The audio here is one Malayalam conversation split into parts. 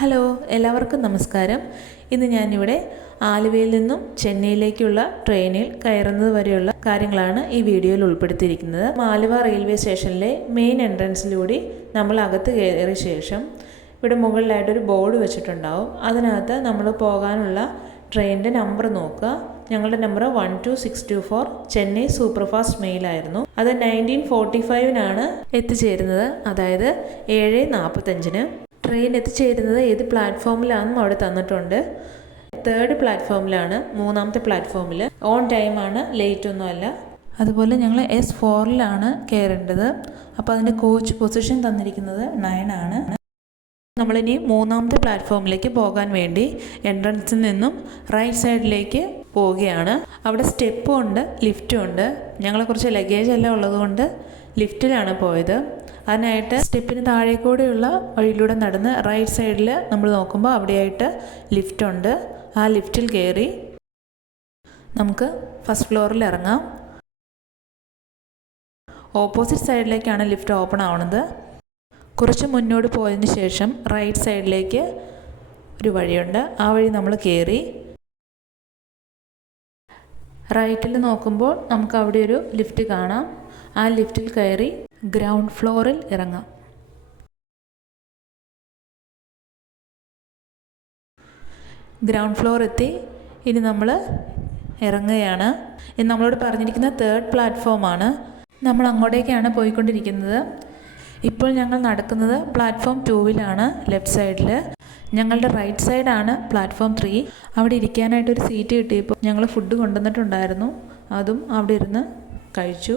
ഹലോ, എല്ലാവർക്കും നമസ്കാരം. ഇന്ന് ഞാനിവിടെ ആലുവയിൽ നിന്നും ചെന്നൈയിലേക്കുള്ള ട്രെയിനിൽ കയറുന്നത് വരെയുള്ള കാര്യങ്ങളാണ് ഈ വീഡിയോയിൽ ഉൾപ്പെടുത്തിയിരിക്കുന്നത്. ആലുവ റെയിൽവേ സ്റ്റേഷനിലെ മെയിൻ എൻട്രൻസിലൂടെ നമ്മൾ അകത്ത് കയറിയ ശേഷം ഇവിടെ മുകളിലായിട്ടൊരു ബോർഡ് വെച്ചിട്ടുണ്ടാവും. അതിനകത്ത് നമ്മൾ പോകാനുള്ള ട്രെയിനിൻ്റെ നമ്പർ നോക്കുക. ഞങ്ങളുടെ നമ്പർ 12624 ചെന്നൈ സൂപ്പർഫാസ്റ്റ് മെയിലായിരുന്നു. അത് 1945 എത്തിച്ചേരുന്നത്, അതായത് 7:45. ട്രെയിൻ എത്തിച്ചേരുന്നത് ഏത് പ്ലാറ്റ്ഫോമിലാണെന്നും അവിടെ തന്നിട്ടുണ്ട്. 3rd പ്ലാറ്റ്ഫോമിലാണ്, 3ാമത്തെ പ്ലാറ്റ്ഫോമിൽ. ഓൺ ടൈമാണ്, ലേറ്റ് ഒന്നുമല്ല. അതുപോലെ ഞങ്ങൾ S4 കയറേണ്ടത്. അപ്പോൾ അതിൻ്റെ കോച്ച് പൊസിഷൻ തന്നിരിക്കുന്നത് 9 ആണ്. നമ്മളിനി 3ാമത്തെ പ്ലാറ്റ്ഫോമിലേക്ക് പോകാൻ വേണ്ടി എൻട്രൻസിൽ നിന്നും റൈറ്റ് സൈഡിലേക്ക് പോവുകയാണ്. അവിടെ സ്റ്റെപ്പും ഉണ്ട്, ലിഫ്റ്റും ഉണ്ട്. ഞങ്ങളെ കുറച്ച് ലഗേജ് എല്ലാം ഉള്ളതുകൊണ്ട് ലിഫ്റ്റിലാണ് പോയത്. അതിനായിട്ട് സ്റ്റെപ്പിന് താഴേക്കൂടെയുള്ള വഴിയിലൂടെ നടന്ന് റൈറ്റ് സൈഡിൽ നമ്മൾ നോക്കുമ്പോൾ അവിടെയായിട്ട് ലിഫ്റ്റുണ്ട്. ആ ലിഫ്റ്റിൽ കയറി നമുക്ക് ഫസ്റ്റ് ഫ്ലോറിൽ ഇറങ്ങാം. ഓപ്പോസിറ്റ് സൈഡിലേക്കാണ് ലിഫ്റ്റ് ഓപ്പൺ ആവുന്നത്. കുറച്ച് മുന്നോട്ട് പോയതിന് ശേഷം റൈറ്റ് സൈഡിലേക്ക് ഒരു വഴിയുണ്ട്. ആ വഴി നമ്മൾ കയറി റൈറ്റിൽ നോക്കുമ്പോൾ നമുക്ക് അവിടെ ഒരു ലിഫ്റ്റ് കാണാം. ആ ലിഫ്റ്റിൽ കയറി ഗ്രൗണ്ട് ഫ്ലോറിൽ ഇറങ്ങാം. ഗ്രൗണ്ട് ഫ്ലോർ എത്തി. ഇനി നമ്മൾ ഇറങ്ങുകയാണ്. ഇത് നമ്മളോട് പറഞ്ഞിരിക്കുന്ന 3rd പ്ലാറ്റ്ഫോമാണ്. നമ്മൾ അങ്ങോട്ടേക്കാണ് പോയിക്കൊണ്ടിരിക്കുന്നത്. ഇപ്പോൾ ഞങ്ങൾ നടക്കുന്നത് പ്ലാറ്റ്ഫോം 2 ലെഫ്റ്റ് സൈഡിൽ. ഞങ്ങളുടെ റൈറ്റ് സൈഡാണ് പ്ലാറ്റ്ഫോം 3. അവിടെ ഇരിക്കാനായിട്ടൊരു സീറ്റ് കിട്ടിയപ്പോൾ ഞങ്ങൾ ഫുഡ് കൊണ്ടുവന്നിട്ടുണ്ടായിരുന്നു. അതും അവിടെ ഇരുന്ന് കഴിച്ചു.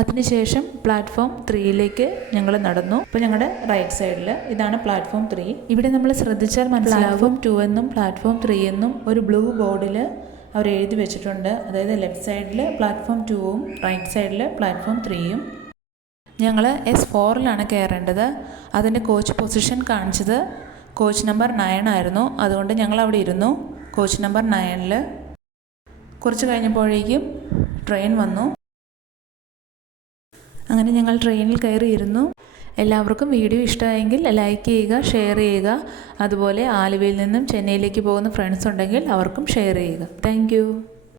അതിനുശേഷം പ്ലാറ്റ്ഫോം 3 ഞങ്ങൾ നടന്നു. അപ്പോൾ ഞങ്ങളുടെ റൈറ്റ് സൈഡിൽ ഇതാണ് പ്ലാറ്റ്ഫോം 3. ഇവിടെ നമ്മൾ ശ്രദ്ധിച്ചാൽ പ്ലാറ്റ്ഫോം 2 എന്നും പ്ലാറ്റ്ഫോം 3 എന്നും ഒരു ബ്ലൂ ബോർഡിൽ അവർ എഴുതി വെച്ചിട്ടുണ്ട്. അതായത് ലെഫ്റ്റ് സൈഡിൽ പ്ലാറ്റ്ഫോം 2ഉം റൈറ്റ് സൈഡിൽ പ്ലാറ്റ്ഫോം 3ഉം. ഞങ്ങൾ S4 കയറേണ്ടത്. അതിൻ്റെ കോച്ച് പൊസിഷൻ കാണിച്ചത് കോച്ച് നമ്പർ 9 ആയിരുന്നു. അതുകൊണ്ട് ഞങ്ങൾ അവിടെ ഇരുന്നു, കോച്ച് നമ്പർ 9. കുറച്ച് കഴിഞ്ഞപ്പോഴേക്കും ട്രെയിൻ വന്നു. അങ്ങനെ ഞങ്ങൾ ട്രെയിനിൽ കയറിയിരുന്നു. എല്ലാവർക്കും വീഡിയോ ഇഷ്ടമായെങ്കിൽ ലൈക്ക് ചെയ്യുക, ഷെയർ ചെയ്യുക. അതുപോലെ ആലുവയിൽ നിന്നും ചെന്നൈയിലേക്ക് പോകുന്ന ഫ്രണ്ട്സ് ഉണ്ടെങ്കിൽ അവർക്കും ഷെയർ ചെയ്യുക. താങ്ക്